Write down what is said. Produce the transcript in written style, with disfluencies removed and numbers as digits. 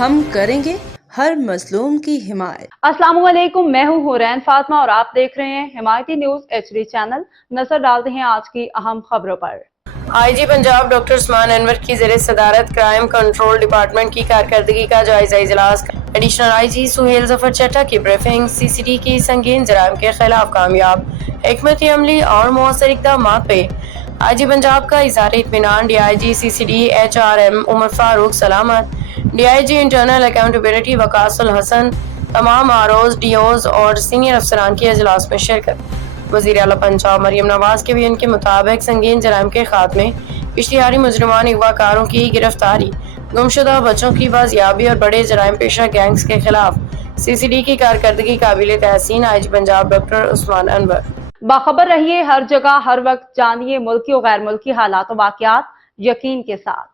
ہم کریں گے ہر مظلوم کی حمایت۔ السلام علیکم، میں ہوں حورین فاطمہ اور آپ دیکھ رہے ہیں حمایتی نیوز HD چینل۔ نظر ڈالتے ہیں آج کی اہم خبروں پر۔ آئی جی پنجاب ڈاکٹر عثمان انور کی زیر صدارت کرائم کنٹرول ڈپارٹمنٹ کی کارکردگی کا جائزہ اجلاس۔ ایڈیشنل آئی جی سہیل ظفر چٹھا کی بریفنگ۔ CCD کی سنگین جرائم کے خلاف کامیاب حکمت عملی اور مؤثر اقدامات پہ آئی جی پنجاب کا اظہار اطمینان۔ DIG CCD HRM عمر فاروق سلامت، DIG انٹرنل اکاؤنٹیبلٹی وقاص الحسن، تمام ROs DOs اور سینئر افسران کی اجلاس میں شرکت۔ وزیر اعلیٰ پنجاب مریم نواز کے بیان کے مطابق سنگین جرائم کے خاتمے، اشتہاری مجرمان اغوا کاروں کی گرفتاری، گمشدہ بچوں کی بازیابی اور بڑے جرائم پیشہ گینگز کے خلاف CCD کی کارکردگی قابل تحسین۔ آئی جی پنجاب ڈاکٹر عثمان انور۔ باخبر رہیے ہر جگہ ہر وقت، جانیے ملکی و غیر ملکی حالات و واقعات یقین کے ساتھ۔